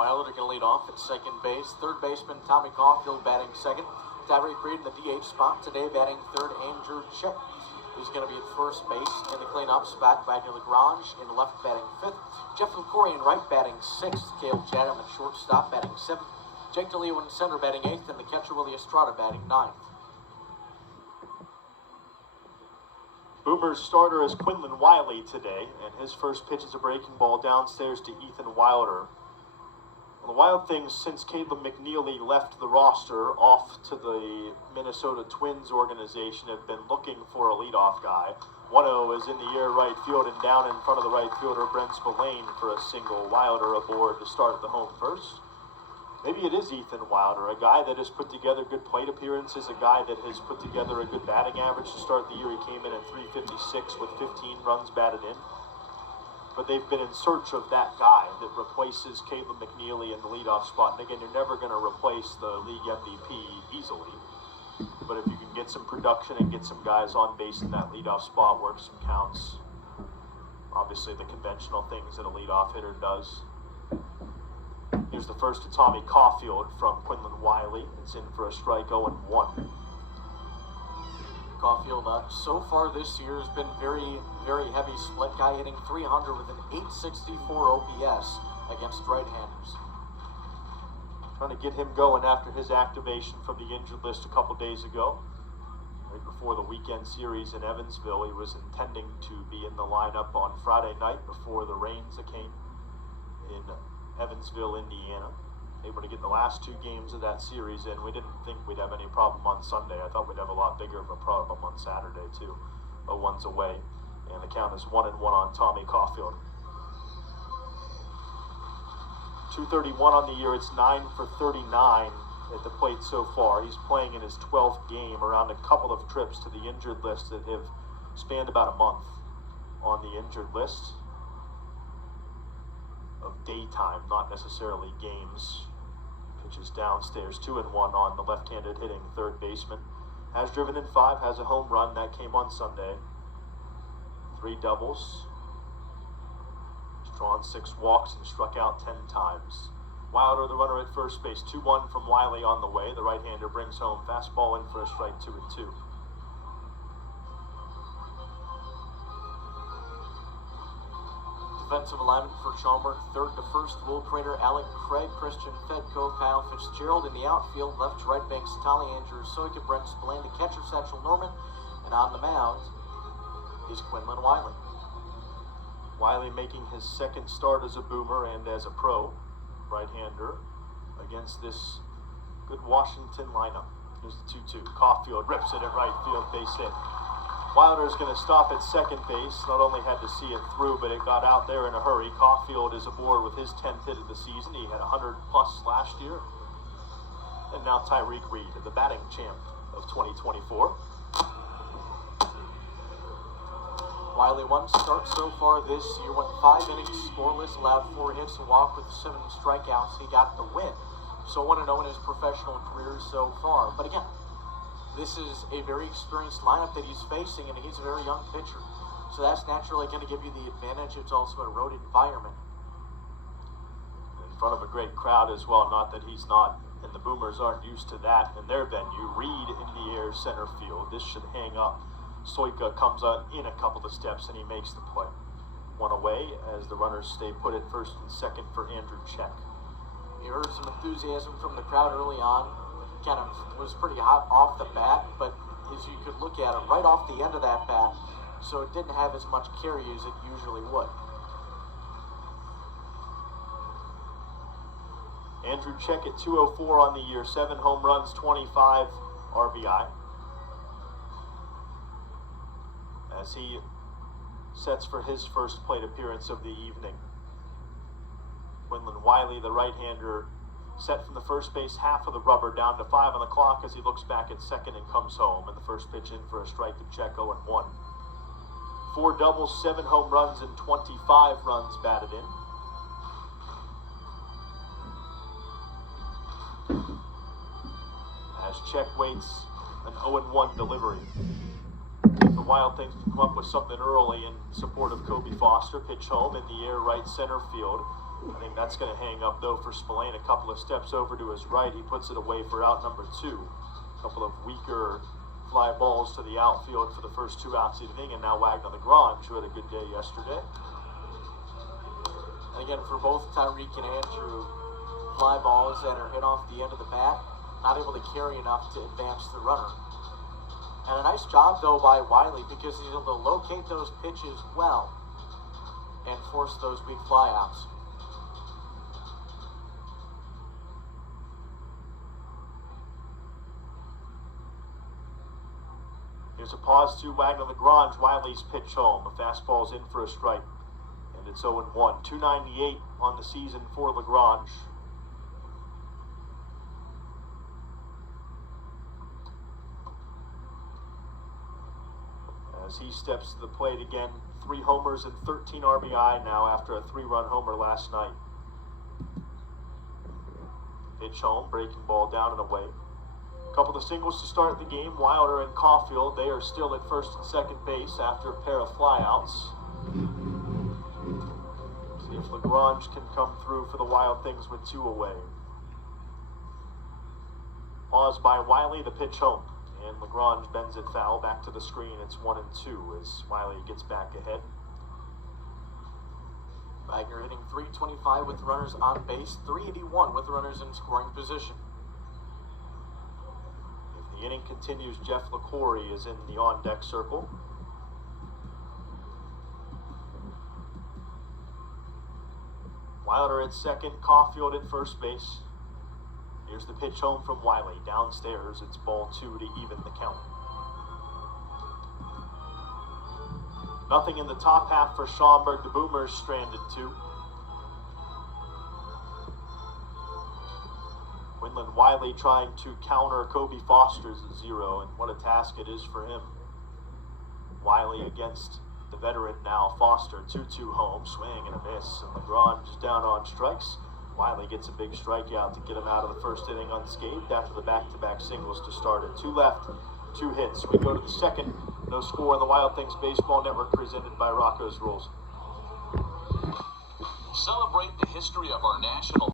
Wiley are going to lead off at second base. Third baseman Tommy Caulfield batting second. Tyreek Reed in the DH spot today, batting third. Andrew Chick, who's going to be at first base in the cleanup spot. Wagner Lagrange in left, batting fifth. Jeff McCory in right, batting sixth. Cale Chatham at shortstop, batting seventh. Jake DeLeo in center, batting eighth, and the catcher Willie Estrada batting ninth. Boomer's starter is Quinlan Wiley today, and his first pitch is a breaking ball downstairs to Ethan Wilder. Well, the Wild Things, since Caleb McNeely left the roster off to the Minnesota Twins organization, have been looking for a leadoff guy. 1-0 is in the air right field, and down in front of the right fielder, Brent Spillane, for a single. Wilder aboard to start the home first. Maybe it is Ethan Wilder, a guy that has put together good plate appearances, a guy that has put together a good batting average to start the year. He came in at .356 with 15 runs batted in. But they've been in search of that guy that replaces Caleb McNeely in the leadoff spot. And again, you're never going to replace the league MVP easily. But if you can get some production and get some guys on base in that leadoff spot, work some counts, obviously the conventional things that a leadoff hitter does. Here's the first to Tommy Caulfield from Quinlan Wiley. It's in for a strike, 0-1. Caulfield, so far this year, has been very, very heavy split guy, hitting .300 with an .864 OPS against right-handers. Trying to get him going after his activation from the injured list a couple days ago. Right before the weekend series in Evansville, he was intending to be in the lineup on Friday night before the rains that came in Evansville, Indiana. Able to get the last two games of that series in. We didn't think we'd have any problem on Sunday. I thought we'd have a lot bigger of a problem on Saturday too. 0-1's away, and the count is 1-1 on Tommy Caulfield. 231 on the year. It's 9 for 39 at the plate so far. He's playing in his 12th game, around a couple of trips to the injured list that have spanned about a month on the injured list of daytime, not necessarily games. Pitches downstairs, 2-1 on the left-handed hitting third baseman. Has driven in 5, has a home run that came on Sunday. 3 doubles. He's drawn 6 walks and struck out 10 times. Wilder, the runner at first base. 2-1 from Wiley on the way. The right-hander brings home fastball in for a strike, 2-2. Defensive alignment for Schaumburg. Third to first, Will Prater, Alec Craig, Christian Fedko, Kyle Fitzgerald. In the outfield, left to right banks, Tolly Andrews, Soika, Brent Spillane, the catcher, Satchel Norman. And on the mound is Quinlan Wiley. Wiley making his second start as a Boomer and as a pro. Right-hander against this good Washington lineup. Here's the 2-2. Caulfield rips it at right field, base hit. Wilder is going to stop at second base. Not only had to see it through, but it got out there in a hurry. Caulfield is aboard with his 10th hit of the season. He had 100 plus last year. And now Tyreek Reed, the batting champ of 2024. Wiley, one start so far this year, went 5 innings scoreless, allowed 4 hits, a walk with 7 strikeouts. He got the win. So 1-0 in his professional career so far. But again, this is a very experienced lineup that he's facing, and he's a very young pitcher. So that's naturally going to give you the advantage. It's also a road environment. In front of a great crowd as well, not that he's not, and the Boomers aren't used to that in their venue. Reed in the air, center field. This should hang up. Soika comes in a couple of steps, and he makes the play. 1 away as the runners stay put at first and second for Andrew Check. You heard some enthusiasm from the crowd early on. Kind of was pretty hot off the bat, but as you could look at it, right off the end of that bat, so it didn't have as much carry as it usually would. Andrew Check at 204 on the year, 7 home runs, 25 RBI. As he sets for his first plate appearance of the evening. Quinlan Wiley, the right-hander, set from the first base half of the rubber, down to 5 on the clock as he looks back at second and comes home. And the first pitch in for a strike to Check, 0-1. 4 doubles, 7 home runs, and 25 runs batted in. As Check waits an 0-1 delivery. The Wild Things come up with something early in support of Kobe Foster. Pitch home in the air, right center field. I think that's going to hang up, though, for Spillane. A couple of steps over to his right. He puts it away for out number 2. A couple of weaker fly balls to the outfield for the first 2 outs of the inning, and now Wagner LaGrange, who had a good day yesterday. And again, for both Tyreek and Andrew, fly balls that are hit off the end of the bat, not able to carry enough to advance the runner. And a nice job, though, by Wiley, because he's able to locate those pitches well and force those weak flyouts. Here's a pause to Wagner LaGrange. Wiley's pitch home. A fastball's in for a strike. And it's 0-1. 298 on the season for LaGrange. As he steps to the plate again, 3 homers and 13 RBI now after a 3-run homer last night. Pitch home, breaking ball down and away. A couple of singles to start the game. Wilder and Caulfield, they are still at first and second base after a pair of flyouts. See if LaGrange can come through for the Wild Things with 2 away. Pause by Wiley, the pitch home. And LaGrange bends it foul back to the screen. It's 1-2 as Wiley gets back ahead. Wagner hitting .325 with runners on base, .381 with runners in scoring position. The inning continues. Jeff LaCory is in the on-deck circle. Wilder at second, Caulfield at first base. Here's the pitch home from Wiley. Downstairs, it's ball 2 to even the count. Nothing in the top half for Schaumburg. The Boomers stranded 2. Quinlan Wiley trying to counter Kobe Foster's 0, and what a task it is for him. Wiley against the veteran now, Foster, 2-2 home, swing and a miss, and LaGrange is down on strikes. Wiley gets a big strikeout to get him out of the first inning unscathed after the back-to-back singles to start it. 2 left, 2 hits. We go to the second. No score on the Wild Things Baseball Network, presented by Rocco's Rules. Celebrate the history of our national